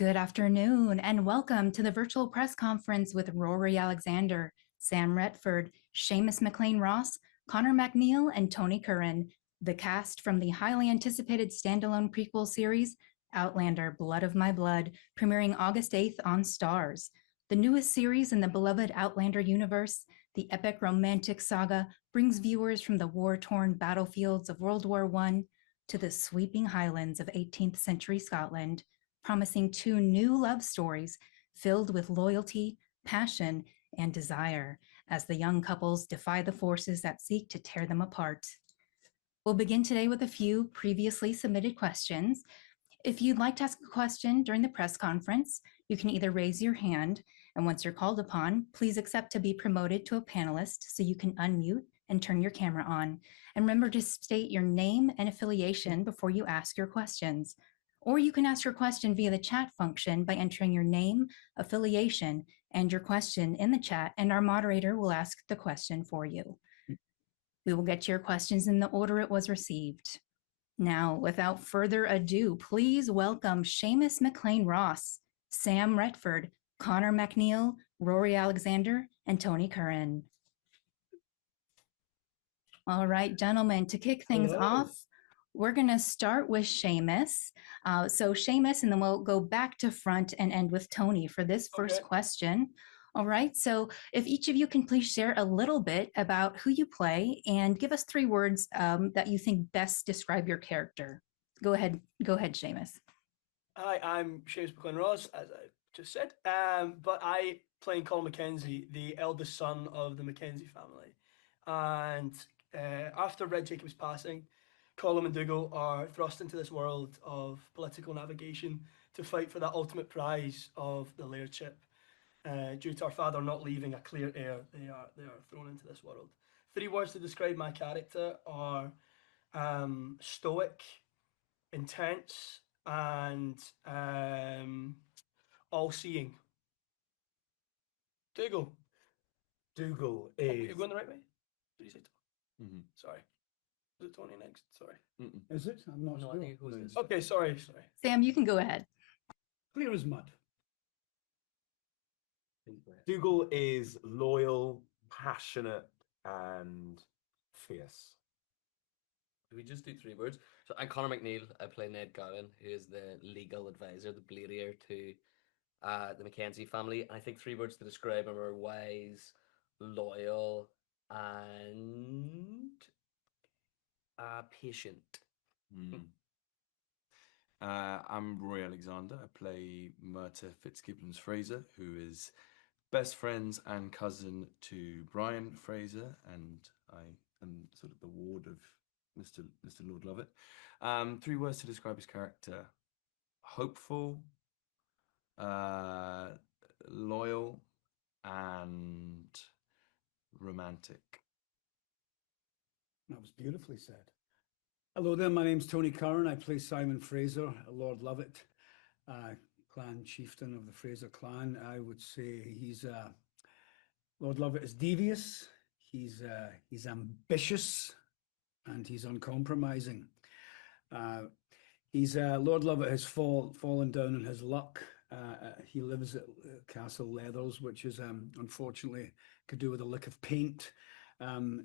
Good afternoon, and welcome to the virtual press conference with Rory Alexander, Sam Retford, Seamus McLean-Ross, Connor MacNeil, and Tony Curran, the cast from the highly anticipated standalone prequel series, Outlander, Blood of My Blood, premiering August 8th on Starz. The newest series in the beloved Outlander universe, the epic romantic saga brings viewers from the war-torn battlefields of World War I to the sweeping highlands of 18th century Scotland, promising two new love stories filled with loyalty, passion, and desire as the young couples defy the forces that seek to tear them apart. We'll begin today with a few previously submitted questions. If you'd like to ask a question during the press conference, you can either raise your hand, and once you're called upon, please accept to be promoted to a panelist so you can unmute and turn your camera on. And remember to state your name and affiliation before you ask your questions. Or you can ask your question via the chat function by entering your name, affiliation, and your question in the chat, and our moderator will ask the question for you. We will get to your questions in the order it was received. Now, without further ado, please welcome Seamus McLean-Ross, Sam Retford, Connor MacNeil, Rory Alexander, and Tony Curran. All right, gentlemen, to kick things off, we're going to start with Seamus. So Seamus, and then we'll go back to front and end with Tony for this first question. All right, so if each of you can please share a little bit about who you play and give us 3 words that you think best describe your character. Go ahead, Seamus. Hi, I'm Seamus McLean-Ross, as I just said, but I play Colin Mackenzie, the eldest son of the Mackenzie family. And after Red Jacob's passing, Colin and Dougal are thrust into this world of political navigation to fight for that ultimate prize of the lairdship. Due to our father not leaving a clear heir, they are thrown into this world. 3 words to describe my character are stoic, intense, and all-seeing. Dougal. Dougal Are is... you going the right way? Did you say Tony? Sorry. Is it Tony next? Sorry. Is it? I'm not sure. I think who's this? Okay, sorry. Sam, you can go ahead. Clear as mud. Dougal is loyal, passionate, and fierce. Do we just do 3 words? So I'm Connor MacNeil. I play Ned Gowan, who is the legal advisor, the bleedier to the Mackenzie family. And I think 3 words to describe him are wise, loyal, and patient. I'm Roy Alexander. I play Myrta Fitzgibbons-Fraser, who is best friends and cousin to Brian Fraser, and I am sort of the ward of Mr. Lord Lovett. 3 words to describe his character: hopeful, loyal, and romantic. That was beautifully said. Hello there, my name's Tony Curran. I play Simon Fraser, Lord Lovett, clan chieftain of the Fraser clan. I would say he's Lord Lovett is devious, he's ambitious, and he's uncompromising. Lord Lovett has fallen down in his luck. He lives at Castle Leathers, which is unfortunately could do with a lick of paint.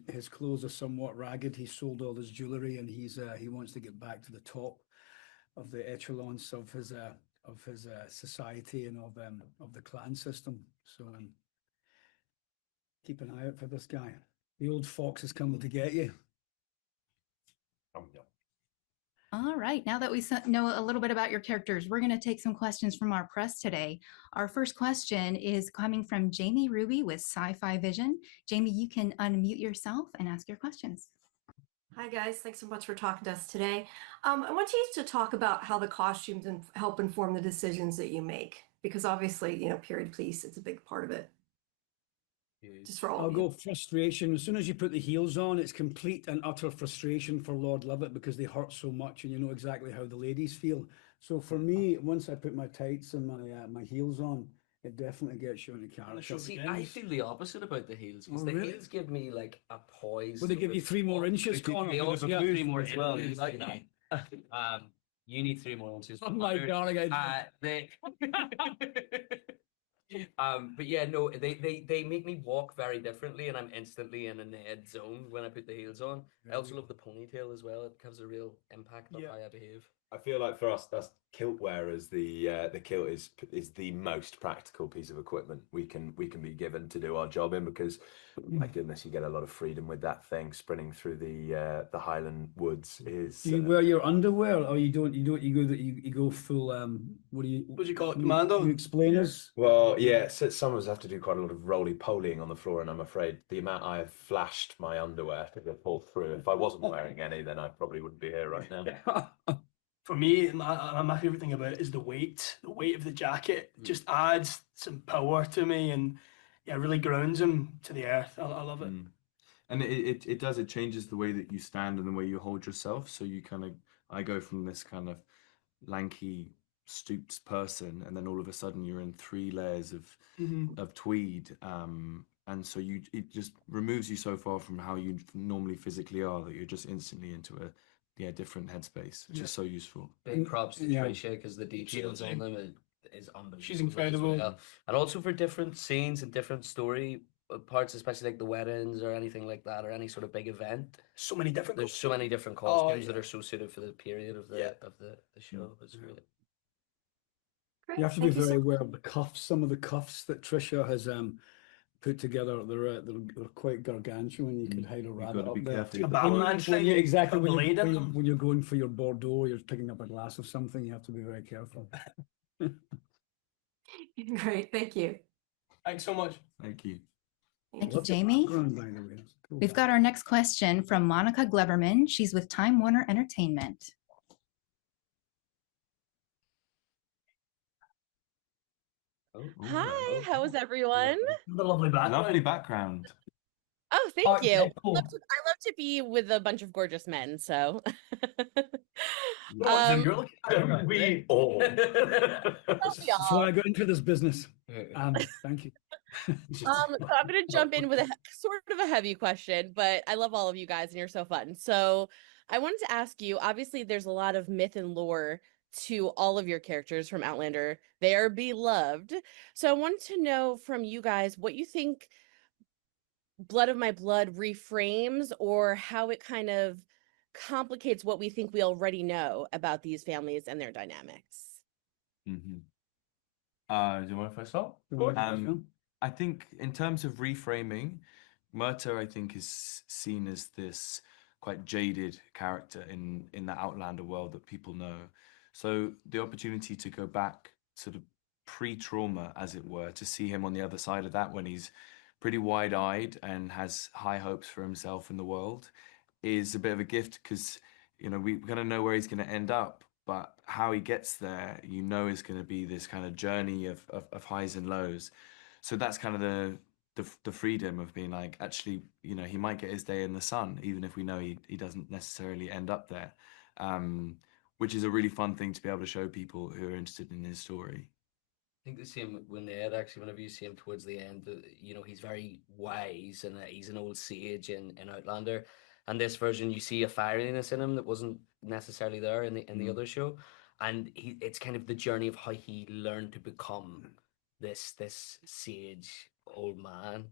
His clothes are somewhat ragged. He sold all his jewelry, and he wants to get back to the top of the echelons of his society and of the clan system. So keep an eye out for this guy. The old fox is coming to get you. Yeah. All right, now that we know a little bit about your characters, we're going to take some questions from our press today. Our first question is coming from Jamie Ruby with Sci-Fi Vision. Jamie, you can unmute yourself and ask your questions. Hi guys, thanks so much for talking to us today. I want you to talk about how the costumes help inform the decisions that you make, because obviously, period piece, it's a big part of it. Just for all I'll of you. go frustration. As soon as you put the heels on, it's complete and utter frustration for Lord Lovett because they hurt so much, and you know exactly how the ladies feel. So for me, once I put my tights and my heels on, it definitely gets you into character. See, I feel the opposite about the heels, because the heels give me like a poise. Well, they give you 3 more inches, Connor. They also give 3 more as well. You need 3 more answers. Oh my darling, They, but yeah, no, they make me walk very differently, and I'm instantly in a Ned zone when I put the heels on. I also love the ponytail as well. It gives a real impact on Yeah. how I behave. I feel like for us, that's kilt wearers. The kilt is the most practical piece of equipment we can be given to do our job in, because my goodness, you get a lot of freedom with that thing. Sprinting through the Highland woods is. Do you wear your underwear, or you don't? You go full. What do you? What do you call it, can commando? Can you explain us? Well, yeah, so some of us have to do quite a lot of roly-polying on the floor, and I'm afraid the amount I have flashed my underwear to get pulled through. If I wasn't wearing any, then I probably wouldn't be here right now. For me, my favorite thing about it is the weight. The weight of the jacket just adds some power to me, and yeah, really grounds him to the earth. I love it. And it does, it changes the way that you stand and the way you hold yourself. So you kind of, I go from this kind of lanky, stooped person, and then all of a sudden you're in 3 layers of tweed. And so it just removes you so far from how you normally physically are, that you're just instantly into a different headspace, which is so useful. Big props to Yeah. Tricia, because the details on them is unbelievable. She's as incredible. well. And also for different scenes and different story parts, especially like the weddings or anything like that, or any sort of big event. So many different. There's so many different Oh, costumes that yeah. are so suited for the period of the Yeah. of the show. It's great. Great. You have to Thank be you so very aware of the cuffs. Some of the cuffs that Trisha has put together, they're quite gargantuan. You could hide a You've rabbit got to up be there. careful. A with the Batman clothing. thing. Exactly. a blade in them. When you're going for your Bordeaux, you're picking up a glass of something. You have to be very careful. Great. Thank you. Thanks so much. Thank you. Thank you, Love the Jamie. background, by the way. It's cool. We've got our next question from Monica Gleberman. She's with Time Warner Entertainment. Hi, how is everyone? The lovely background. Lovely background. Oh, thank Oh, you. okay, I cool. love to be with a bunch of gorgeous men, so. No, you're looking at we all. So I got into this business. Thank you. So I'm going to jump in with a sort of a heavy question, but I love all of you guys and you're so fun. So I wanted to ask you, obviously there's a lot of myth and lore to all of your characters from Outlander. They are beloved. So I wanted to know from you guys what you think Blood of My Blood reframes, or how it kind of complicates what we think we already know about these families and their dynamics. Mm-hmm. Do you want to first start? Sure. I think in terms of reframing, Murta, I think, is seen as this quite jaded character in the Outlander world that people know. So the opportunity to go back, sort of pre-trauma, as it were, to see him on the other side of that when he's pretty wide-eyed and has high hopes for himself in the world, is a bit of a gift, because we kind of know where he's going to end up, but how he gets there, is going to be this kind of journey of highs and lows. So that's kind of the freedom of being like, actually, he might get his day in the sun, even if we know he doesn't necessarily end up there, which is a really fun thing to be able to show people who are interested in his story. I think the same with Ned, actually. Whenever you see him towards the end, he's very wise, and he's an old sage in Outlander. And this version, you see a fieriness in him that wasn't necessarily there in the other show. And it's kind of the journey of how he learned to become this sage old man,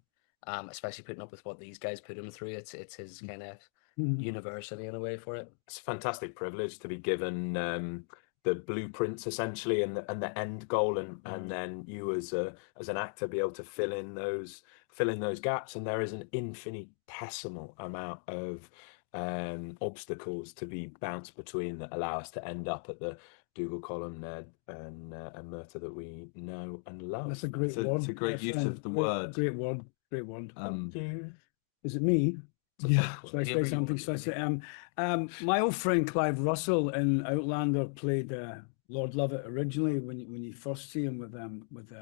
especially putting up with what these guys put him through. It's his kind of university in a way for it. It's a fantastic privilege to be given the blueprints essentially, and the end goal, and then you as an actor be able to fill in those gaps. And there is an infinitesimal amount of obstacles to be bounced between that allow us to end up at the Dougal, Colm, Ned, and Murta that we know and love. That's a great word. It's a great use of the word. Great word. Great word. Thank you. Is it me? Yeah. Should I say something? Should I say? My old friend Clive Russell in Outlander played Lord Lovett originally. When you first see him with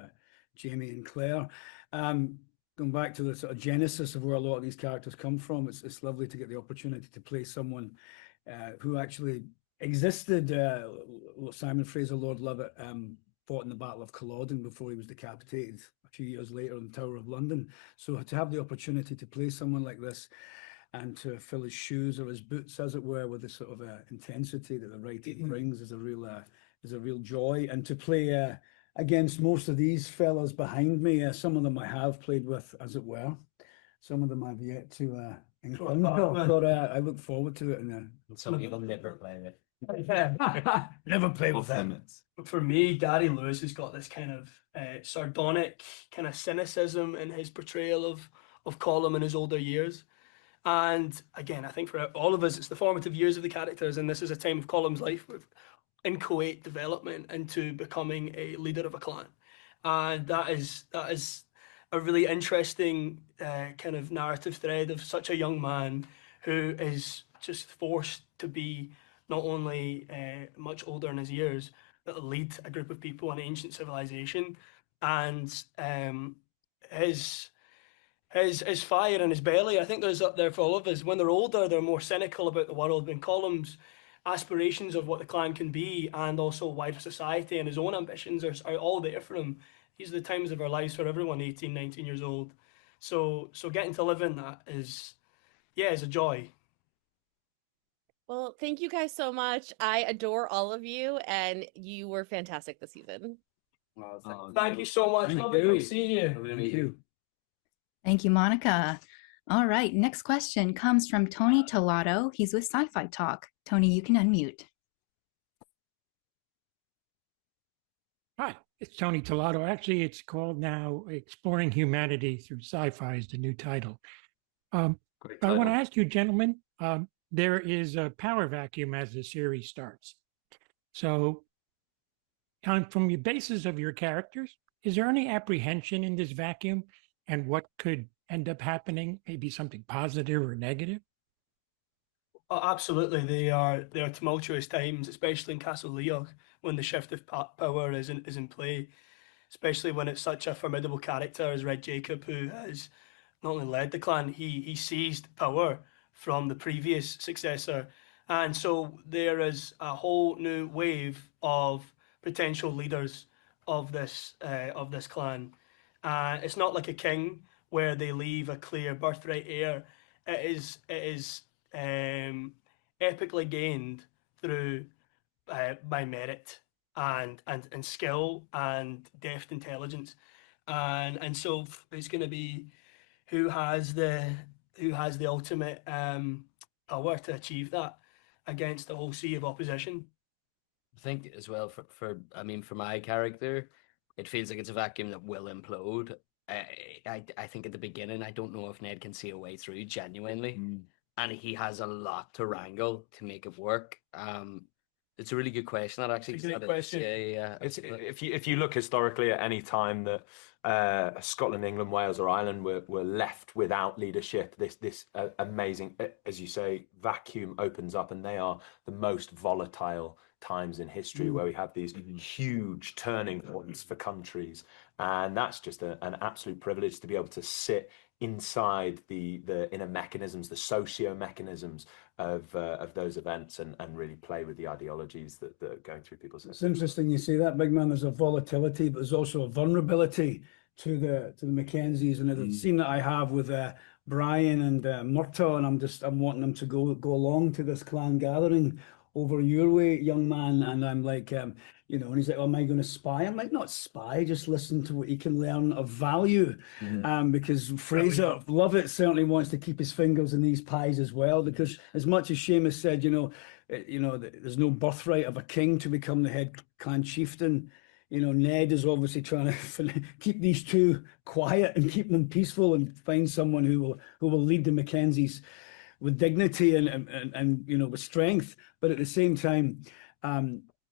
Jamie and Claire. Going back to the sort of genesis of where a lot of these characters come from, it's lovely to get the opportunity to play someone who actually existed. Simon Fraser, Lord Lovett, fought in the Battle of Culloden before he was decapitated a few years later in the Tower of London. So to have the opportunity to play someone like this, and to fill his shoes or his boots, as it were, with the sort of intensity that the writing brings is a real joy. And to play against most of these fellas behind me, some of them I have played with, as it were. Some of them I've yet to encounter, but I look forward to it. And some people never play with. never play with Off them. limits. For me, Gary Lewis has got this kind of sardonic kind of cynicism in his portrayal of Colum in his older years. And again, I think for all of us, it's the formative years of the characters, and this is a time of Colum's life with inchoate development into becoming a leader of a clan. And that is a really interesting kind of narrative thread of such a young man who is just forced to be not only much older in his years, but lead a group of people in ancient civilization. And his fire in his belly, I think there's up there for all of us. When they're older, they're more cynical about the world. When Colum's aspirations of what the clan can be and also wider society and his own ambitions are all there for him. These are the times of our lives for everyone, 18, 19 years old. So getting to live in that is a joy. Well, thank you guys so much. I adore all of you, and you were fantastic this season. Thank you so much. Thank Lovely you. to see you. Lovely to meet you. Thank you, Monica. All right, next question comes from Tony Tolato. He's with Sci-Fi Talk. Tony, you can unmute. Hi, it's Tony Tolato. Actually, it's called now Exploring Humanity Through Sci-Fi is the new title. Great I want to title. ask you, gentlemen, there is a power vacuum as the series starts. So from the basis of your characters, is there any apprehension in this vacuum and what could end up happening? Maybe something positive or negative? Oh, absolutely. They are tumultuous times, especially in Castle Leog, when the shift of power is in play, especially when it's such a formidable character as Red Jacob, who has not only led the clan, he seized power from the previous successor. And so there is a whole new wave of potential leaders of this clan. It's not like a king where they leave a clear birthright heir. It is epically gained through by merit and skill and deft intelligence, and so it's going to be who has the ultimate power to achieve that against the whole sea of opposition. I think as well for my character, it feels like it's a vacuum that will implode. I think at the beginning, I don't know if Ned can see a way through genuinely, and he has a lot to wrangle to make it work. It's a really good question. That actually, It's a great question. Yeah. It's, if you look historically at any time that Scotland, England, Wales, or Ireland were left without leadership, this amazing, as you say, vacuum opens up, and they are the most volatile times in history where we have these huge turning points for countries, and that's just an absolute privilege to be able to sit inside the inner mechanisms, the socio mechanisms of those events, and really play with the ideologies that are going through people's It's systems. interesting you say that, big man. There's a volatility, but there's also a vulnerability to the Mackenzies, and the scene that I have with Brian and Murtaugh, and I'm wanting them to go along to this clan gathering over your way, young man, and I'm like, and he's like, oh, am I going to spy? I'm like, not spy, just listen to what you can learn of value, because Fraser Lovett certainly wants to keep his fingers in these pies as well, because as much as Seamus said, there's no birthright of a king to become the head clan chieftain. Ned is obviously trying to keep these two quiet and keep them peaceful and find someone who will lead the Mackenzies with dignity and with strength, but at the same time,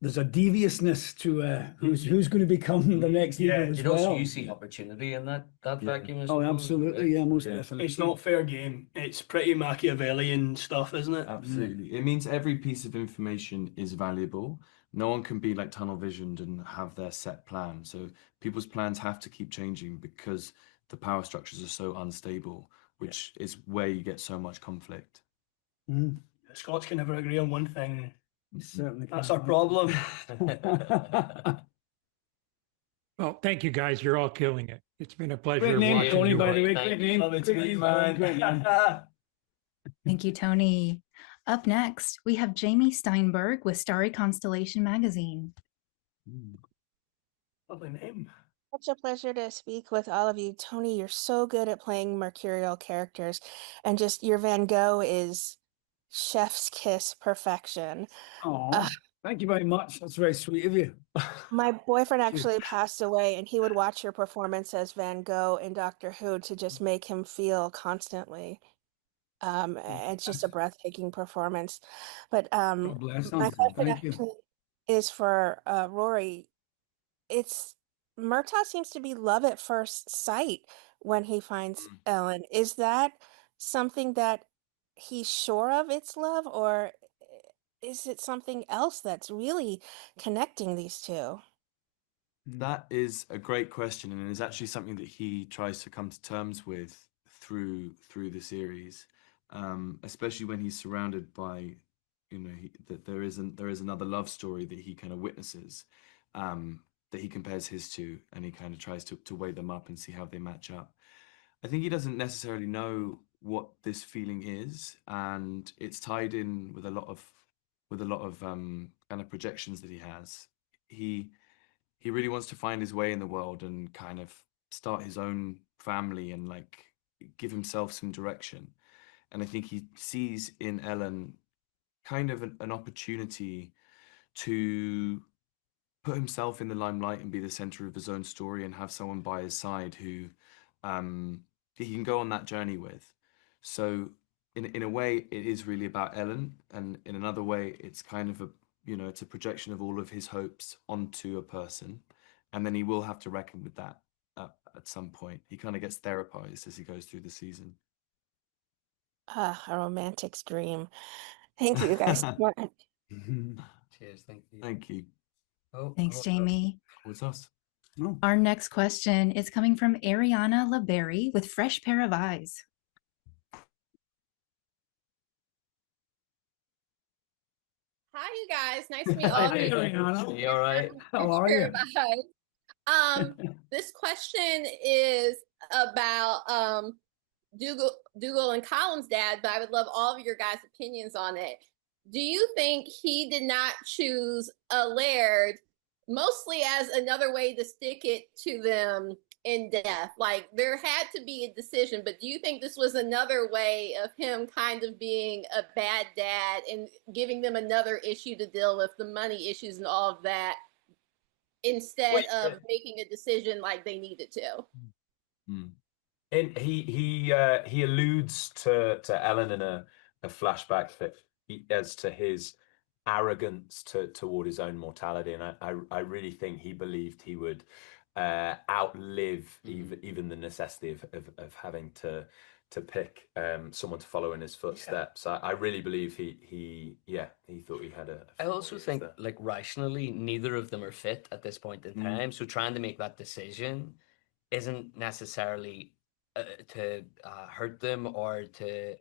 there's a deviousness to who's going to become the next leader as well. Also, you see opportunity in that vacuum as well. Oh, absolutely, yeah, most definitely. It's not fair game. It's pretty Machiavellian stuff, isn't it? Absolutely. It means every piece of information is valuable. No one can be like tunnel visioned and have their set plan. So people's plans have to keep changing because the power structures are so unstable, which is where you get so much conflict. The Scots can never agree on one thing. Certainly That's our problem. Well, thank you guys. You're all killing it. It's been a pleasure Great name, watching Tony, you by all. the way. Thank Great you. name. Love it to Great be, name, man. Great name. Thank you, Tony. Up next, we have Jamie Steinberg with Starry Constellation magazine. Lovely name. Such a pleasure to speak with all of you. Tony, you're so good at playing mercurial characters, and just your Van Gogh is chef's kiss perfection. Oh, thank you very much. That's very sweet of you. My boyfriend actually passed away, and he would watch your performance as Van Gogh in Doctor Who to just make him feel constantly. It's just a breathtaking performance. But God bless my him. question Thank you. actually is for Rory. It's Murtaugh seems to be love at first sight when he finds Ellen. Is that something that he's sure of it's love, or is it something else that's really connecting these two? That is a great question, and is actually something that he tries to come to terms with through the series, especially when he's surrounded by, that there is another love story that he kind of witnesses, that he compares his to, and he kind of tries to weigh them up and see how they match up. I think he doesn't necessarily know what this feeling is, and it's tied in with a lot of kind of projections that he has. He really wants to find his way in the world and kind of start his own family and like give himself some direction. And I think he sees in Ellen kind of an opportunity to put himself in the limelight and be the center of his own story and have someone by his side who he can go on that journey with. So in a way, it is really about Ellen, and in another way, it's kind of it's a projection of all of his hopes onto a person, and then he will have to reckon with that at some point. He kind of gets therapized as he goes through the season. A romantic's dream. Thank you guys so much. Cheers, thank you. Thank you. Oh, Thanks, Jamie. What's us? No. Our next question is coming from Ariana LeBerry with Fresh Pair of Eyes. Hi, you guys. Nice to meet all of you. Ariana. You all right? How are you? This question is about Dougal and Colin's dad, but I would love all of your guys' opinions on it. Do you think he did not choose a laird mostly as another way to stick it to them in death? Like, there had to be a decision, but do you think this was another way of him kind of being a bad dad and giving them another issue to deal with, the money issues and all of that, instead of making a decision like they needed to? And he alludes to Ellen in a flashback that as to his arrogance toward his own mortality, and I really think he believed he would outlive even the necessity of having to pick someone to follow in his footsteps. I really believe he thought he had a. I also think, like, rationally, neither of them are fit at this point in time. So trying to make that decision isn't necessarily to hurt them or to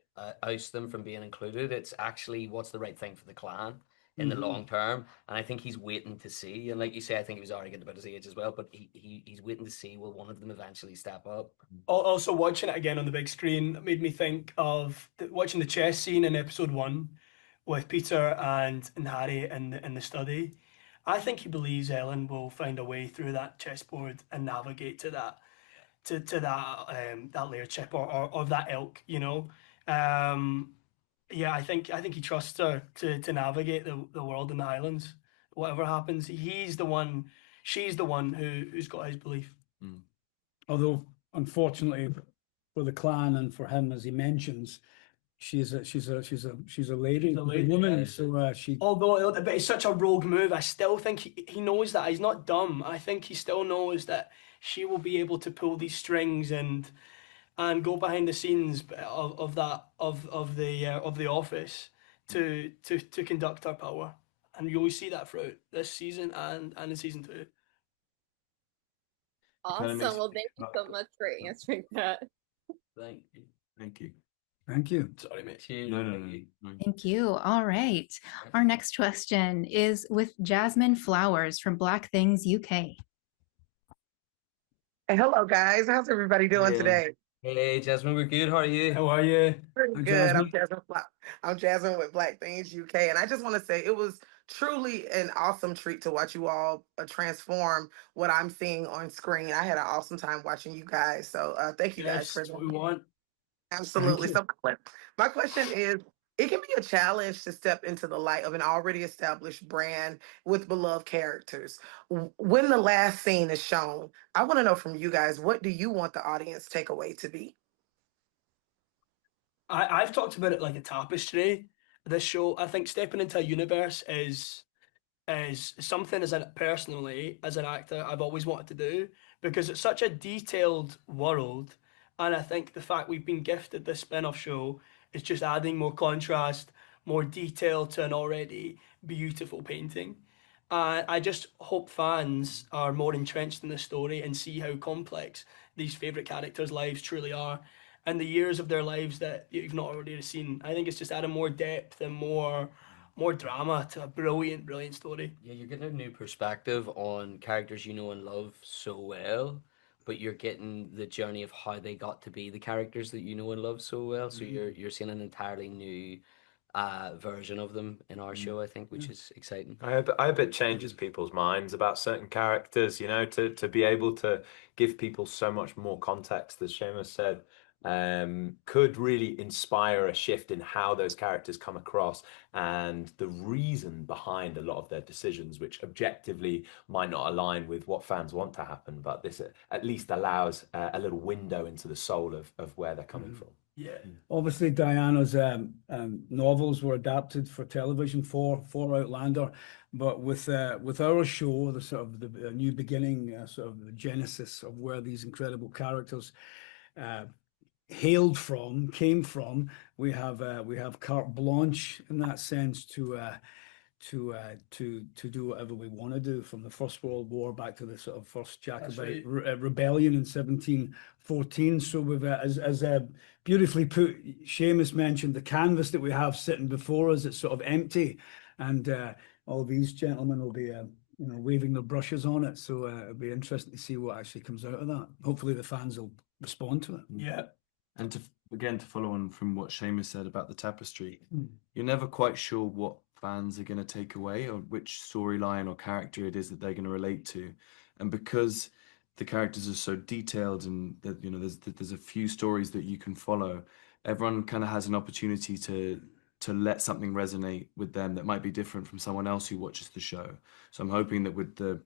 oust them from being included. It's actually what's the right thing for the clan in the long term. And I think he's waiting to see. And like you say, I think he was arrogant about his age as well, but he's waiting to see, will one of them eventually step up? Also, watching it again on the big screen made me think of watching the chess scene in episode 1 with Peter and Harry in the study. I think he believes Ellen will find a way through that chessboard and navigate to that that layer chip or that elk, I think he trusts her to navigate the world in the Highlands. Whatever happens, she's the one who's got his belief. Although, unfortunately, for the clan and for him, as he mentions, she's a lady, a woman. So she. Although it's such a rogue move, I still think he knows that he's not dumb. I think he still knows that she will be able to pull these strings and go behind the scenes of the office to conduct her power, and you always see that throughout this season and in season 2. Awesome. Well, thank you so much for answering that. Thank you. Sorry, mate. No. Thank you. All right. Our next question is with Jasmine Flowers from Black Things UK. Hey, hello, guys. How's everybody doing today? Hey, Jasmine, we're good. How are you? How are you? Pretty Hi, good. Jasmine. I'm Jasmine with Black Things UK, and I just want to say it was truly an awesome treat to watch you all transform what I'm seeing on screen. I had an awesome time watching you guys. So thank you guys Yes, for that's what that. we want. Absolutely. you. So my question is, it can be a challenge to step into the light of an already established brand with beloved characters. When the last scene is shown, I want to know from you guys, what do you want the audience takeaway to be? I've talked about it like a tapestry. This show, I think, stepping into a universe is something as a personally as an actor I've always wanted to do because it's such a detailed world, and I think the fact we've been gifted this spin-off show is just adding more contrast, more detail to an already beautiful painting. I just hope fans are more entrenched in the story and see how complex these favorite characters' lives truly are, and the years of their lives that you've not already seen. I think it's just adding more depth and more drama to a brilliant, brilliant story. Yeah, you're getting a new perspective on characters you know and love so well, but you're getting the journey of how they got to be the characters that you know and love so well. So you're seeing an entirely new version of them in our show, I think, which is exciting. I hope it changes people's minds about certain characters, to be able to give people so much more context, as Seamus said, could really inspire a shift in how those characters come across and the reason behind a lot of their decisions, which objectively might not align with what fans want to happen, but this at least allows a little window into the soul of where they're coming from. Yeah. Obviously, Diana's novels were adapted for television for Outlander, but with our show, the sort of the new beginning, sort of the genesis of where these incredible characters uh, came from, we have carte blanche in that sense to do whatever we want to do, from the First World War back to the sort of first Jacobite rebellion in 1714. So we've as beautifully put, Seamus mentioned the canvas that we have sitting before us. It's sort of empty, and all these gentlemen will be waving their brushes on it. So it'll be interesting to see what actually comes out of that. Hopefully the fans will respond to it. Yeah. And to follow on from what Seamus said about the tapestry, you're never quite sure what fans are going to take away or which storyline or character it is that they're going to relate to. And because the characters are so detailed and that there's a few stories that you can follow, everyone kind of has an opportunity to let something resonate with them that might be different from someone else who watches the show. So I'm hoping that with the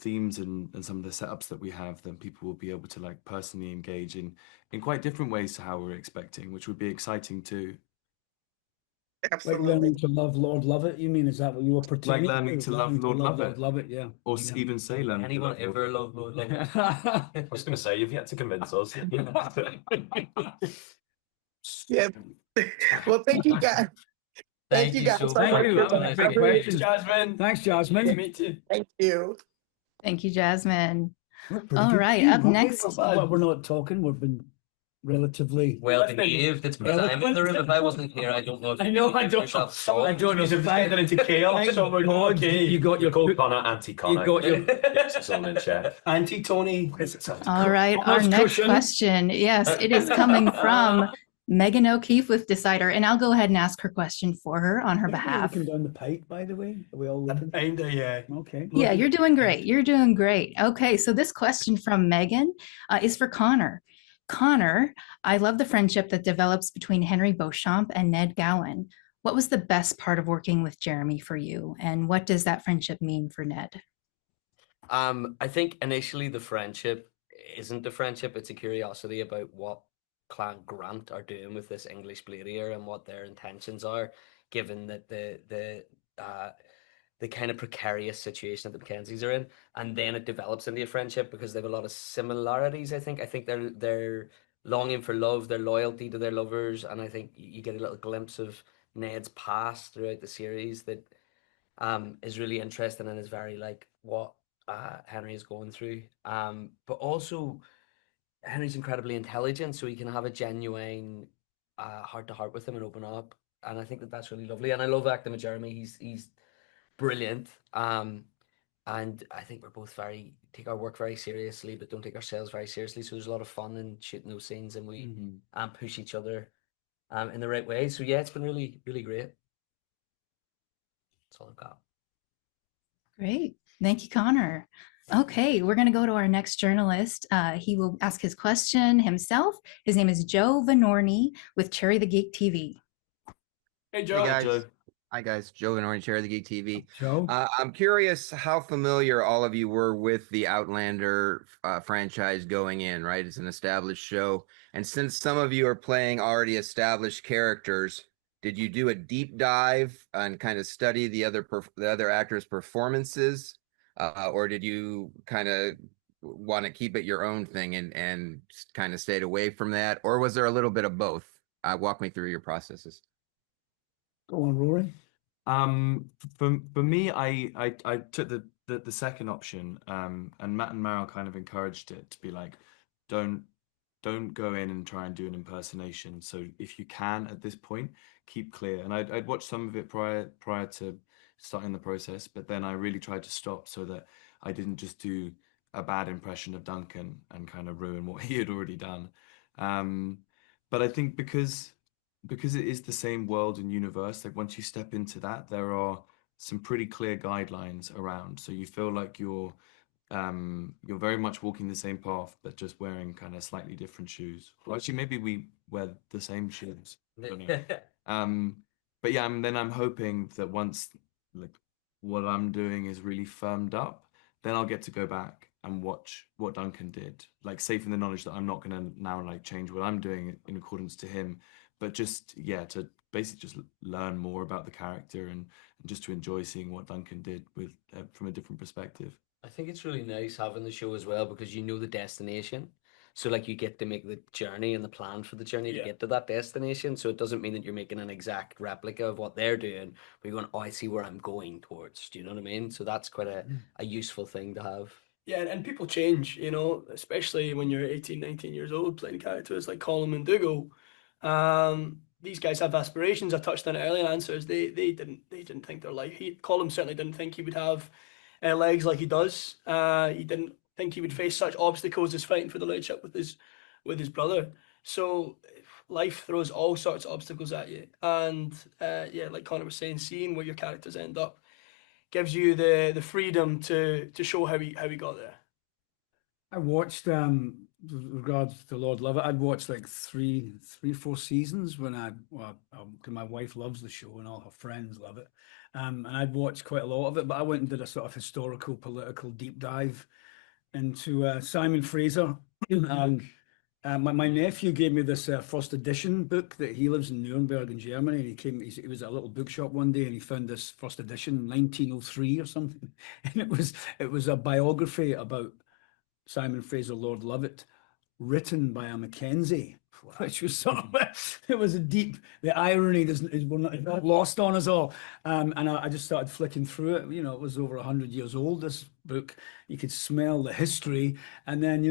themes and some of the setups that we have, then people will be able to like personally engage in quite different ways to how we're expecting, which would be exciting too. Like Absolutely. learning to love Lord Lovett, you mean? Is that what you were pertaining learning to love Lord Lovett. Lovett, yeah. Or even say learning Anyone to love ever Lord love Lovett. Lord Love? I was going to say, you've yet to convince us. Yeah. Well, thank you guys. Thank you guys so so much. Thank you. much. That was a great I really- question. Jasmine. Thanks, Nice Jasmine. to meet you. Thank you. Thank you, Jasmine. We're pretty All good right, team, up aren't we? next. Well, we're not talking. We've been relatively Well behaved. It's because I'm in the room. If I wasn't here, I don't know if I you know, could I give don't yourself know. salt. I don't know. It's getting into chaos, Thank so we're not God okay. you got You your called Connor anti-Connor. you got your Yes, it's all in check. Anti-Tony. All right, our Almost next cushion. question. Yes, it is coming from Megan O'Keefe with Decider, and I'll go ahead and ask her question for her on her Everybody behalf. looking down the pipe, by the way. Are we all looking? Kinda, yeah. Okay. Yeah, you're doing great. You're doing great. Okay, so this question from Megan is for Connor. Connor, I love the friendship that develops between Henry Beauchamp and Ned Gowan. What was the best part of working with Jeremy for you, and what does that friendship mean for Ned? I think initially the friendship isn't a friendship, it's a curiosity about what Clan Grant are doing with this English blade and what their intentions are, given that the kind of precarious situation that the Mackenzies are in. And then it develops into a friendship because they have a lot of similarities, I think. I think they're longing for love, their loyalty to their lovers, and I think you get a little glimpse of Ned's past throughout the series that is really interesting and is very like what Henry is going through. But also Henry's incredibly intelligent, so he can have a genuine heart to heart with him and open up. And I think that that's really lovely. And I love acting with Jeremy. He's brilliant. And I think we're both very take our work very seriously, but don't take ourselves very seriously. So there's a lot of fun in shooting those scenes, and we push each other in the right way. So yeah, it's been really, really great. That's all I've got. Great. Thank you, Connor. Okay, we're going to go to our next journalist. He will ask his question himself. His name is Joe Venorni with Cherry the Geek TV. Hey, Joe. Hey guys. Joe. Hi guys, Joe and Orange Chair of the Geek TV. Joe? I'm curious how familiar all of you were with the Outlander franchise going in, right? It's an established show. And since some of you are playing already established characters, did you do a deep dive and kind of study the other actors' performances? Or did you kind of want to keep it your own thing and kind of stayed away from that? Or was there a little bit of both? Walk me through your processes. Go on, Rory. For me, I took the second option, and Matt and Meryl kind of encouraged it to be like, don't go in and try and do an impersonation. So if you can at this point, keep clear. And I'd watched some of it prior to starting the process, but then I really tried to stop so that I didn't just do a bad impression of Duncan and kind of ruin what he had already done. But I think because it is the same world and universe, like once you step into that, there are some pretty clear guidelines around. So you feel like you're very much walking the same path, but just wearing kind of slightly different shoes. Well, actually, maybe we wear the same shoes. I don't know. But yeah, then I'm hoping that once like what I'm doing is really firmed up, then I'll get to go back and watch what Duncan did, like safe in the knowledge that I'm not going to now like change what I'm doing in accordance to him, but just to basically just learn more about the character and just to enjoy seeing what Duncan did with from a different perspective. I think it's really nice having the show as well because you know the destination. So like you get to make the journey and the plan for the journey to get to that destination. So it doesn't mean that you're making an exact replica of what they're doing, but you're going, oh, I see where I'm going towards. Do you know what I mean? So that's quite a useful thing to have. Yeah, and people change, especially when you're 18, 19 years old playing characters like Colin and Dougal. These guys have aspirations. I touched on it earlier in answers. They didn't think their life. Colin certainly didn't think he would have legs like he does. He didn't think he would face such obstacles as fighting for the leadership with his brother. So life throws all sorts of obstacles at you, and like Connor was saying, seeing where your characters end up gives you the freedom to show how he got there. I watched with regards to Lord Love It, I'd watched like three, 4 seasons when because my wife loves the show and all her friends love it. And I'd watched quite a lot of it, but I went and did a sort of historical, political deep dive into Simon Fraser. My nephew gave me this first edition book that he lives in Nuremberg in Germany, and he was at a little bookshop one day and he found this first edition, 1903 or something, and it was a biography about Simon Fraser, Lord Lovat, written by a Mackenzie, which was sort of, it was the irony is not lost on us all. And I just started flicking through it. It was over 100 years old, this book. You could smell the history. And then,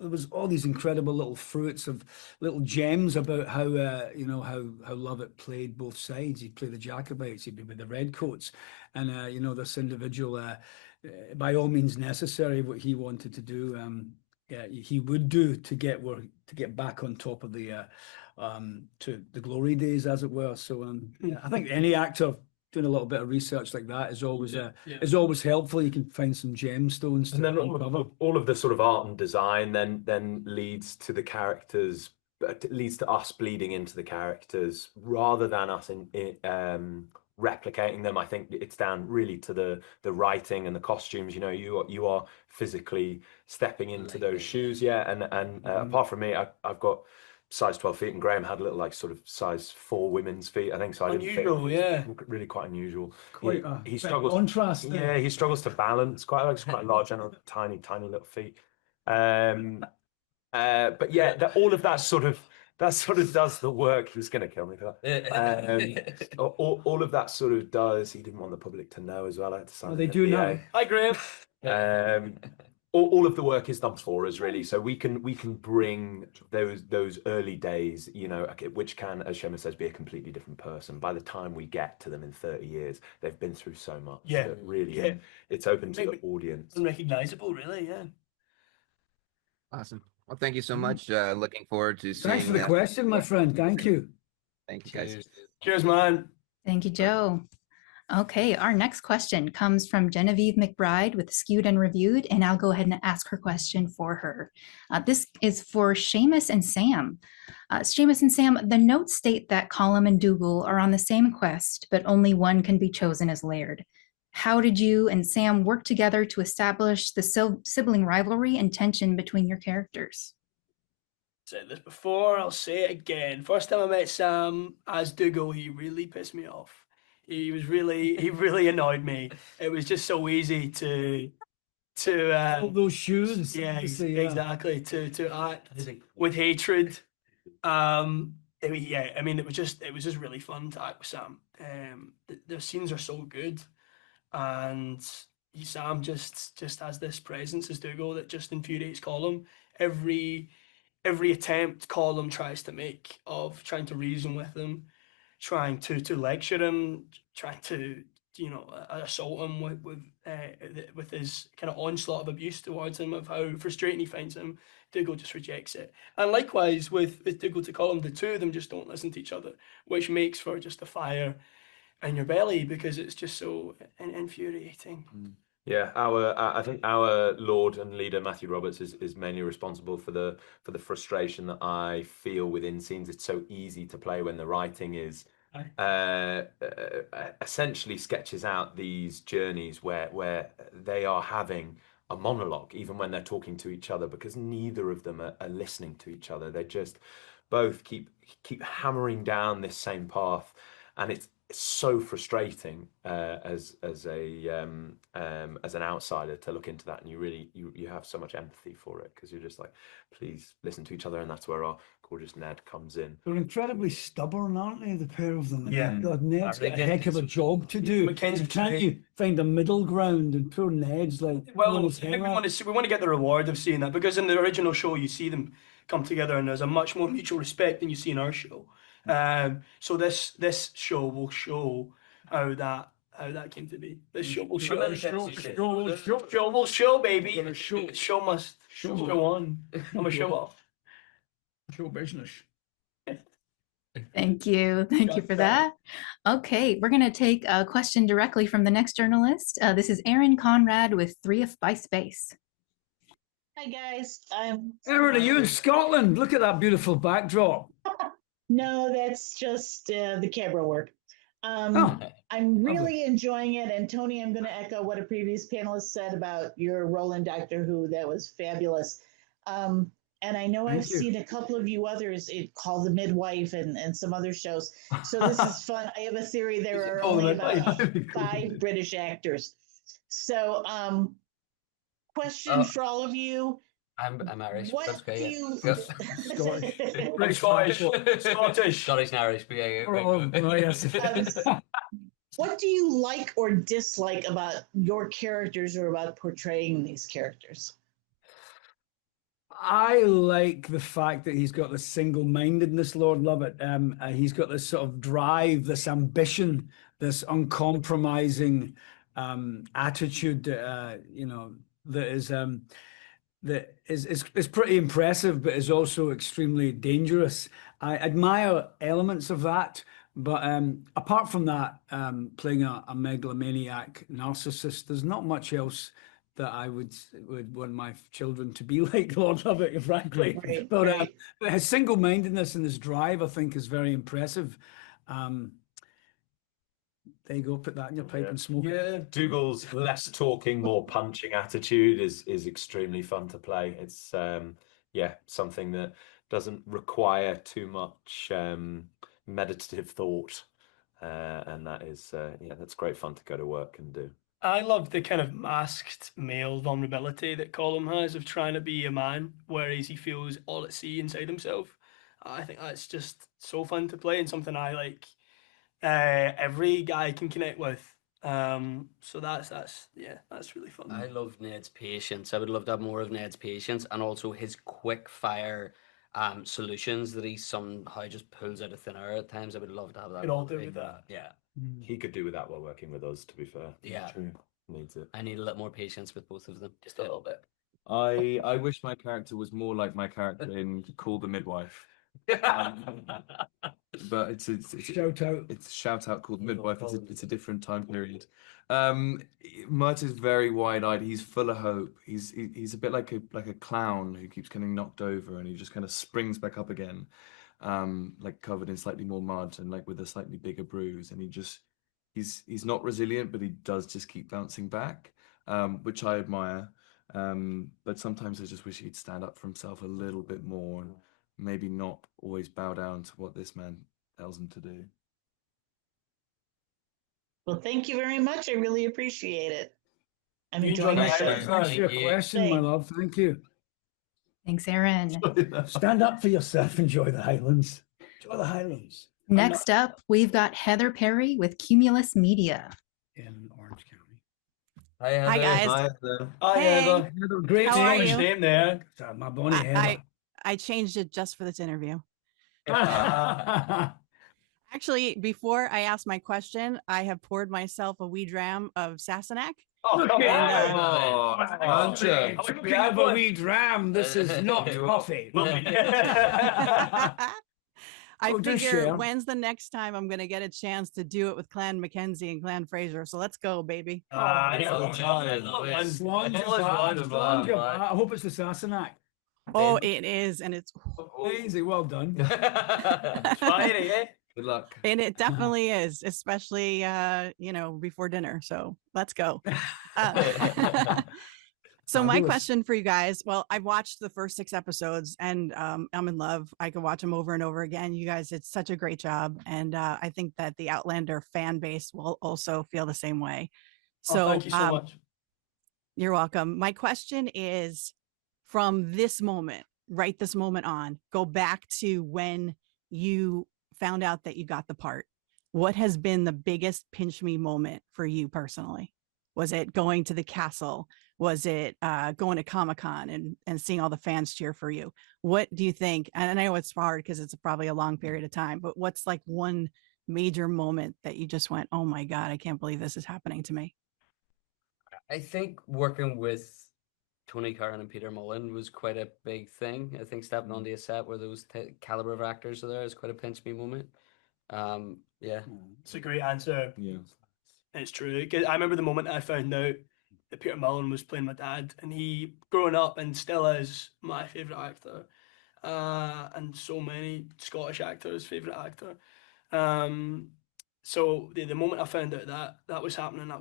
there was all these incredible little fruits of little gems about how Lovat played both sides. He'd play the Jacobites, he'd be with the Redcoats. And, this individual, by all means necessary, what he wanted to do, he would do to get back on top of the to the glory days, as it were. So I think any actor doing a little bit of research like that is always helpful. You can find some gemstones. And then all of the sort of art and design then leads to the characters, leads to us bleeding into the characters rather than us replicating them. I think it's down really to the writing and the costumes. You are physically stepping into those shoes. And apart from me, I've got size 12 feet, and Graham had a little like sort of size 4 women's feet, I think. So unusual, really quite unusual. He struggles. Contrast. Yeah, he struggles to balance. Quite large and tiny little feet. But yeah, all of that sort of does the work. He's going to kill me for that. All of that sort of does. He didn't want the public to know as well. I had to sign they do know. Hi, Graham. all of the work is done for us, really. So we can bring those early days, which can, as Shema says, be a completely different person. By the time we get to them in 30 years, they've been through so much. Yeah, that really, yeah. it's open to Maybe the audience. unrecognizable, really. Yeah. Awesome. Well, thank you so much. Looking forward to seeing. Thanks for the question, my friend. Thank you. Thank you, guys. Cheers, man. Thank you, Joe. Okay, our next question comes from Genevieve McBride with Skewed and Reviewed, and I'll go ahead and ask her question for her. This is for Seamus and Sam. Seamus and Sam, the notes state that Colum and Dougal are on the same quest, but only one can be chosen as Laird. How did you and Sam work together to establish the sibling rivalry and tension between your characters? Said this before, I'll say it again. First time I met Sam as Dougal, he really pissed me off. He really annoyed me. It was just so easy to All those shoes. yeah, obviously, exactly, to act with hatred. I mean, it was just really fun to act with Sam. The scenes are so good, and Sam just has this presence as Dougal that just infuriates Colum. Every attempt Colum tries to make of trying to reason with him, trying to lecture him, trying to assault him with his kind of onslaught of abuse towards him, of how frustrating he finds him, Dougal just rejects it. And likewise with Dougal to Colum, the two of them just don't listen to each other, which makes for just a fire in your belly because it's just so infuriating. Yeah, I think our Lord and leader Matthew Roberts is mainly responsible for the frustration that I feel within scenes. It's so easy to play when the writing is essentially sketches out these journeys where they are having a monologue, even when they're talking to each other, because neither of them are listening to each other. They just both keep hammering down this same path, and it's so frustrating as an outsider to look into that, and you have so much empathy for it because you're just like, please listen to each other, and that's where our gorgeous Ned comes in. They're incredibly stubborn, aren't they? The pair of them. Yeah. God, Ned's got a heck of a job to do. Mackenzie, Can't you find a middle ground? And poor Ned's like, well, pulling I his think hair we out. want to get the reward of seeing that, because in the original show you see them come together and there's a much more mutual respect than you see in our show. So this show will show how that came to be. This show will show. Show will show, baby. Show must go on. I'm a show off. Show business. Thank you. Thank you for that. Okay, we're going to take a question directly from the next journalist. This is Aaron Conrad with 3F by Space. Hi, guys. I'm Aaron, are you in Scotland? Look at that beautiful backdrop. No, that's just the camera work. Oh, I'm really enjoying it. And Tony, I'm going to echo what a previous panelist said about your role in Doctor Who. That was fabulous. And I know I've seen a couple of you others called The Midwife and some other shows. So this is fun. I have a theory there are only about 5 British actors. So question for all of you. I'm Irish. What That's okay. do you... Scottish. Scottish and Irish. But yeah, yes. What do you like or dislike about your characters or about portraying these characters? I like the fact that he's got this single-mindedness, Lord Lovett. He's got this sort of drive, this ambition, this uncompromising attitude, that is pretty impressive, but is also extremely dangerous. I admire elements of that, but apart from that, playing a megalomaniac narcissist, there's not much else that I would want my children to be like Lord Lovett, frankly. Right, but right. his single-mindedness and his drive, I think, is very impressive. There you go, put that in your pipe and smoke it. Yeah, Dougal's less talking, more punching attitude is extremely fun to play. It's something that doesn't require too much meditative thought, and that is that's great fun to go to work and do. I love the kind of masked male vulnerability that Colum has of trying to be a man, whereas he feels all at sea inside himself. I think that's just so fun to play and something I like. Every guy can connect with. So that's really fun. I love Ned's patience. I would love to have more of Ned's patience and also his quick fire solutions that he somehow just pulls out of thin air at times. I would love to have that. Could all do with that. Yeah. He could do with that while working with us, to be fair. Yeah. True. Needs it. I need a little more patience with both of them. Just a little bit. I wish my character was more like my character in Call the Midwife. But it's Shout out. It's shout out called Midwife. It's a different time period. Mert is very wide-eyed. He's full of hope. He's a bit like a clown who keeps getting knocked over and he just kind of springs back up again, like covered in slightly more mud and like with a slightly bigger bruise. And he's not resilient, but he does just keep bouncing back, which I admire. But sometimes I just wish he'd stand up for himself a little bit more and maybe not always bow down to what this man tells him to do. Well, thank you very much. I really appreciate it. I'm You enjoying enjoyed the my show. Thanks for your question, my love. Thank you. Thanks, Aaron. Stand up for yourself. Enjoy the Highlands. Enjoy the Highlands. Next up, we've got Heather Perry with Cumulus Media. In Orange County. Hi, guys. Hi, Hey. Heather. Great How are Strange you? name there. My bonnie Heather. I changed it just for this interview. Actually, before I ask my question, I have poured myself a wee dram of Sassenach. Oh, come And, on. Talking of a wee dram, this is not coffee. I Oh, just figure share. when's the next time I'm going to get a chance to do it with Clan Mackenzie and Clan Fraser? So let's go, baby. I hope it's the Sassenach. Oh, it is. And it's Easy, well done. Fiery, eh? Good luck. and it definitely is, especially before dinner. So let's go. So my Fabulous. question for you guys, well, I've watched the first 6 episodes and I'm in love. I could watch them over and over again. You guys did such a great job. And I think that the Outlander fan base will also feel the same way. So Thank you so much. you're welcome. My question is, from this moment, right this moment on, go back to when you found out that you got the part. What has been the biggest pinch me moment for you personally? Was it going to the castle? Was it going to Comic-Con and seeing all the fans cheer for you? What do you think? And I know it's hard because it's probably a long period of time, but what's like one major moment that you just went, oh my God, I can't believe this is happening to me? I think working with Tony Curran and Peter Mullen was quite a big thing. I think stepping onto a set where those caliber of actors are there is quite a pinch me moment. Yeah. It's a great answer. Yeah. It's true. 'Cause I remember the moment I found out that Peter Mullen was playing my dad, and he, growing up, and still is my favourite actor, and so many Scottish actors' favourite actor. So the moment I found out that was happening, I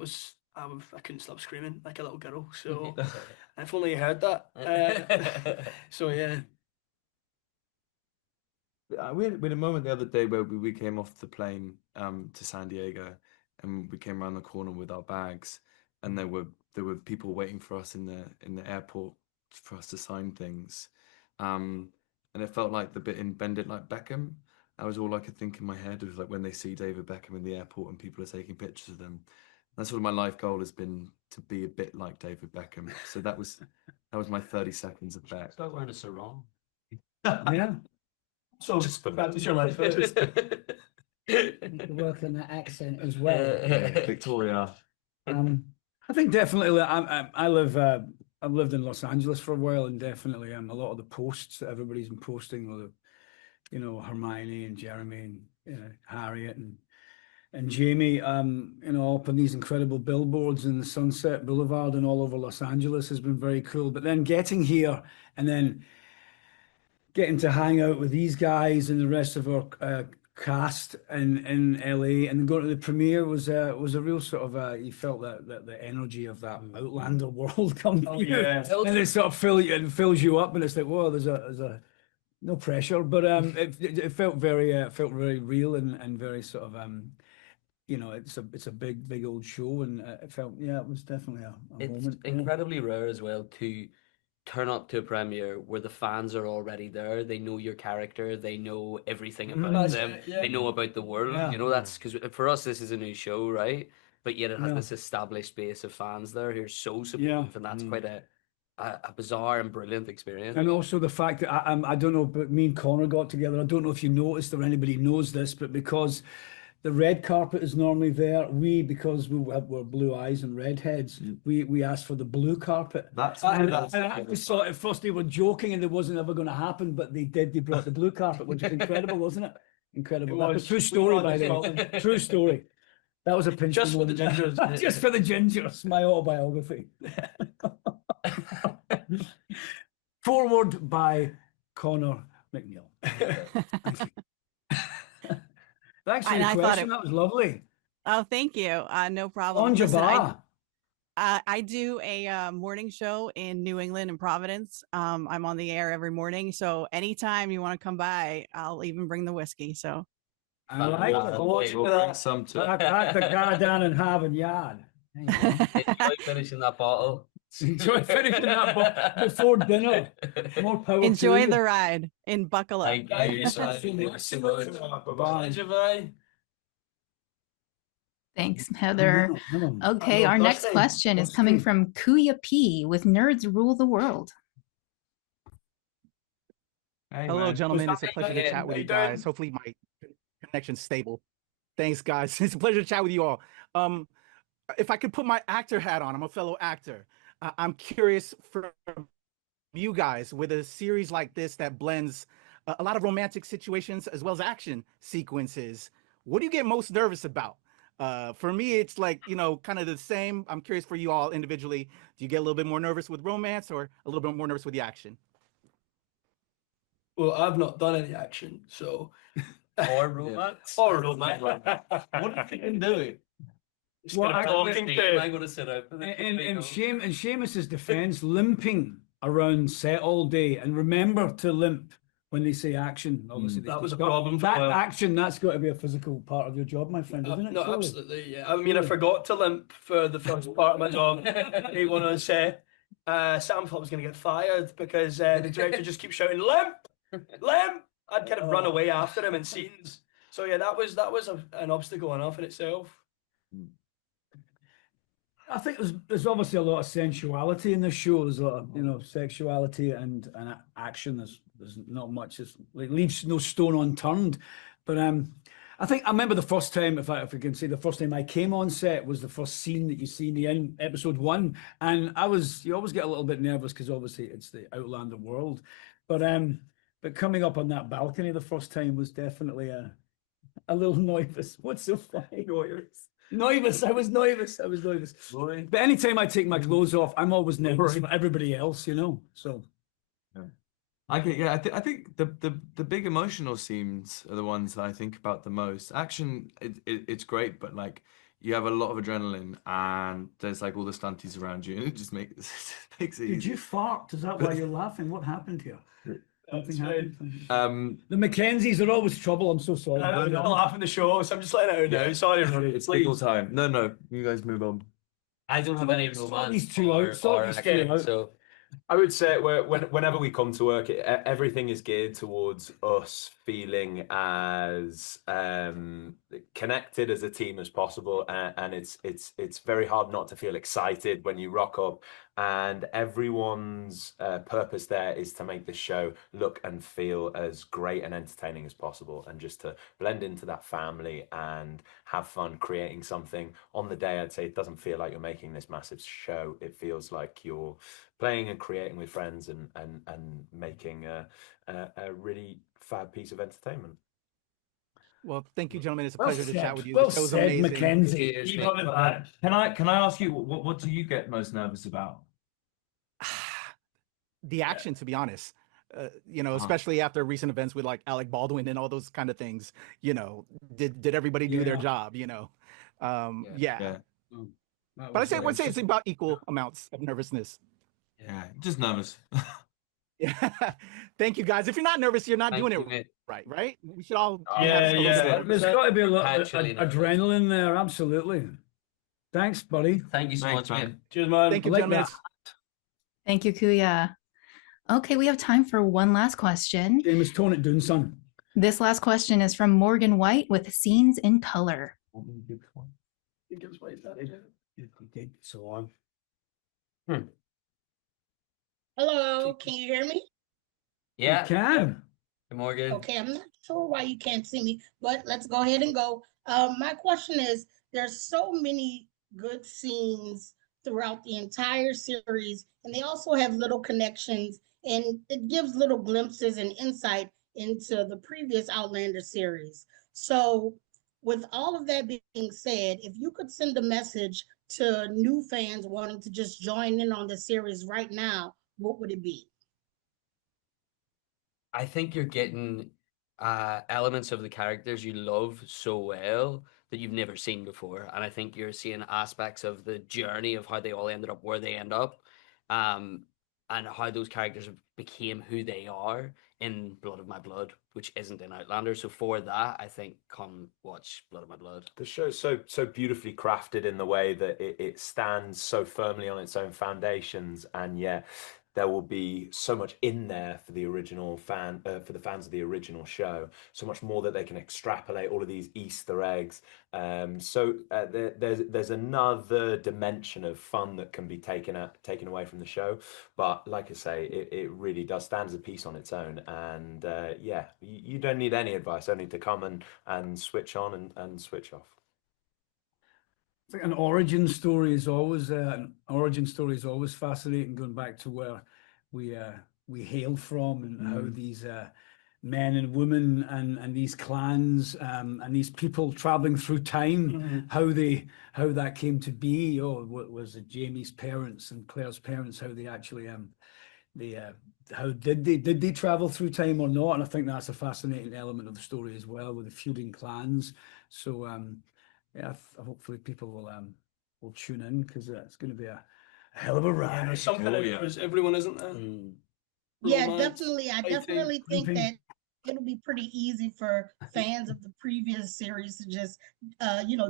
couldn't stop screaming like a little girl. So if only you heard that. So yeah. We had a moment the other day where we came off the plane to San Diego and we came around the corner with our bags and there were people waiting for us in the airport for us to sign things. And it felt like the bit in Bend It Like Beckham. That was all I could think in my head. It was like when they see David Beckham in the airport and people are taking pictures of them. That's sort of my life goal has been to be a bit like David Beckham. So that was my 30 seconds of Beck. Start wearing a sarong. Yeah. So Just for practice your life. Work on that accent as well. Victoria. I think definitely. I've lived in Los Angeles for a while, and definitely a lot of the posts that everybody's been posting, or Hermione and Jeremy and Harriet and Jamie, up on these incredible billboards in the Sunset Boulevard and all over Los Angeles has been very cool. But then getting here and then getting to hang out with these guys and the rest of our cast in LA and going to the premiere was a real sort of you felt that the energy of that Outlander world coming here, and it sort of fills you up, and it's like, whoa, there's a no pressure, but it felt very real and very sort of it's a big old show, and it felt it was definitely a moment. It's incredibly rare as well to turn up to a premiere where the fans are already there. They know your character. They know everything about them. They know about the world. Yeah. That's because for us, this is a new show, right? but yet it has Yeah. this established base of fans there who are so supportive, and that's quite a bizarre and brilliant experience. And also the fact that I don't know, but me and Connor got together. I don't know if you noticed or anybody knows this, but because the red carpet is normally there, because we're blue eyes and redheads, we asked for the blue carpet. I always thought at first they were joking and it wasn't ever going to happen, but they did. They brought the blue carpet, which is incredible, wasn't it? Incredible. That was a true story, by the way. True story. That was a pinch. Just for the gingers. Just for the gingers. My autobiography. Forward by Connor McNeil. Thanks for And your I thought question. That was lovely. Oh, thank you. No problem. On Listen, Jabbar. I do a morning show in New England in Providence. I'm on the air every morning, so anytime you want to come by, I'll even bring the whiskey. So I like it. We'll bring some to Crack the car down and have a yard. Enjoy finishing that bottle. Enjoy finishing that bottle before dinner. More power enjoy to you. the ride and buckle up. Thank you so much. Bye. Thanks, Heather. Okay, Hello, our next Dusty. question is coming from Kuya P with Nerds Rule the World. Hey, Hello, man. gentlemen. What's It's a up, pleasure to man? chat with How you you doing? guys. Hopefully, my connection's stable. Thanks, guys. It's a pleasure to chat with you all. If I could put my actor hat on, I'm a fellow actor. I'm curious from you guys with a series like this that blends a lot of romantic situations as well as action sequences. What do you get most nervous about? For me, it's like, kind of the same. I'm curious for you all individually. Do you get a little bit more nervous with romance or a little bit more nervous with the action? Well, I've not done any action, so. Or romance. Or romance. What are you doing? Well, I'm talking to- going to sit out for the In Seamus's defense, limping around set all day, and remember to limp when they say action. Obviously, That was a got- problem for That a while. action, that's got to be a physical part of your job, my friend, isn't it? No, Surely? absolutely. Yeah. I mean, I forgot to limp for the first part of my job. Day one on set. Sam thought I was going to get fired because the director just keeps shouting, "Limp, limp!" I'd kind of run away after him in scenes. So yeah, that was an obstacle enough in itself. I think there's obviously a lot of sensuality in the show. There's a lot of sexuality and action. There's not much. It leaves no stone unturned. But I think I remember the first time, if I can say, the first time I came on set was the first scene that you see in the episode 1, and you always get a little bit nervous because obviously it's the Outlander world. But coming up on that balcony the first time was definitely a little nervous. What's so funny? Nervous. I was nervous. But anytime I take my clothes off, I'm always nervous for everybody else, So I think the big emotional scenes are the ones that I think about the most. Action, it's great, but like you have a lot of adrenaline and there's like all the stunties around you, and it just makes it did easy. you fart? Is that why you're laughing? What happened here? Something right. happened. The Mackenzies are always trouble. I'm so sorry. I'm not laughing the show, so I'm just letting it out now. Sorry, everybody. It's legal time. No, you guys move on. I don't have any Sort romance these two out, sort these two action, out. so I would say whenever we come to work, everything is geared towards us feeling as connected as a team as possible, and it's very hard not to feel excited when you rock up. And everyone's purpose there is to make the show look and feel as great and entertaining as possible, and just to blend into that family and have fun creating something on the day. I'd say it doesn't feel like you're making this massive show. It feels like you're playing and creating with friends and making a really fab piece of entertainment. Well, thank you, gentlemen. It's a Well pleasure to said. chat with you. Well The show's said, amazing. Mackenzie. Cheers, Keep mate. on with that. Can I ask you what do you get most nervous about? The action, to be honest. Especially after recent events with like Alec Baldwin and all those kind of things. Did everybody do their job? Yeah. But I would say it's about equal amounts of nervousness. Yeah, just nervous. Yeah. Thank you, guys. If you're not nervous, you're not Thank doing you, it mate. right. We should all. Yeah. There's got to be a lot of Actually nervous. adrenaline there. Absolutely. Thanks, buddy. Thank you so Thanks, much, man. man. Cheers, man. Thank you, I like gentlemen. that. Thank you, Kuya. Okay, we have time for one last question. James, tone it down, son. This last question is from Morgan White with Scenes in Color. He gives away his daddy. It did so on. Hello, can you hear me? Yeah. You can. Good morning. Okay, I'm not sure why you can't see me, but let's go ahead and go. My question is, there's so many good scenes throughout the entire series, and they also have little connections, and it gives little glimpses and insight into the previous Outlander series. So, with all of that being said, if you could send a message to new fans wanting to just join in on the series right now, what would it be? I think you're getting elements of the characters you love so well that you've never seen before. And I think you're seeing aspects of the journey of how they all ended up where they end up, and how those characters became who they are in Blood of My Blood, which isn't in Outlander. So for that, I think come watch Blood of My Blood. The show's so beautifully crafted in the way that it stands so firmly on its own foundations, and yet there will be so much in there for the original for the fans of the original show, so much more that they can extrapolate, all of these Easter eggs. There's another dimension of fun that can be taken away from the show. But like I say, it really does stand as a piece on its own. And you don't need any advice, only to come and switch on and switch off. I think an origin story is always fascinating, going back to where we hail from, and how these men and women and these clans and these people traveling through time, how that came to be. What was it, Jamie's parents and Claire's parents, how they actually how did they travel through time or not? And I think that's a fascinating element of the story as well, with the feuding clans. So yeah, hopefully people will tune in, because it's going to be a hell of a ride. Yeah, there's something for everyone, isn't there? Yeah, Romance, definitely. I fighting, definitely think grouping. that it'll be pretty easy for fans of the previous series to just,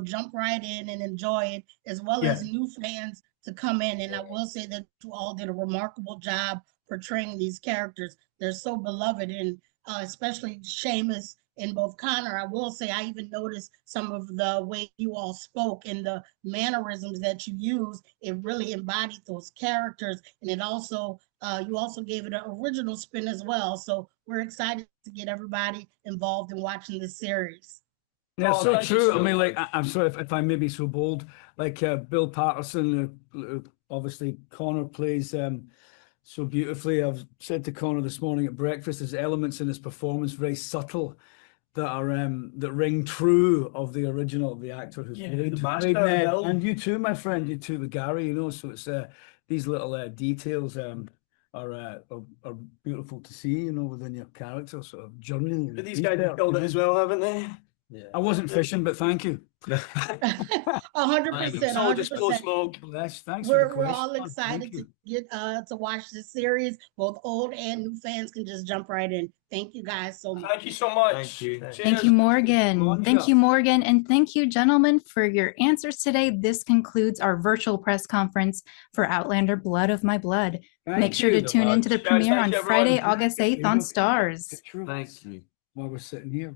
jump right in and enjoy it, as well as new fans to come in. And I will say that you all did a remarkable job portraying these characters. They're so beloved, and especially Seamus and both Connor. I will say I even noticed some of the way you all spoke and the mannerisms that you use. It really embodied those characters, and it also you also gave it an original spin as well. So we're excited to get everybody involved in watching this series. Yeah, Oh, so thank you true. so I mean, like, much. I'm sorry if I may be so bold. Like Bill Patterson, obviously Connor plays so beautifully. I've said to Connor this morning at breakfast, there's elements in his performance very subtle that are that ring true of the original, the actor who's played Ned. And you too, my friend, you too with Gary. So it's these little details are beautiful to see, within your character sort of journey. But these guys have killed it as well, haven't they? Yeah. I wasn't fishing, but thank you. 100%. It's all just blow smoke. Thanks. We're all excited to get to watch this series. Both old and new fans can just jump right in. Thank you guys so much. Thank you so much. Thank you. Thank you, Morgan. Thank you, Morgan. And thank you, gentlemen, for your answers today. This concludes our virtual press conference for Outlander Blood of My Blood. Make sure to tune in to the premiere on Friday, August 8th on Stars. Thank you. While we're sitting here.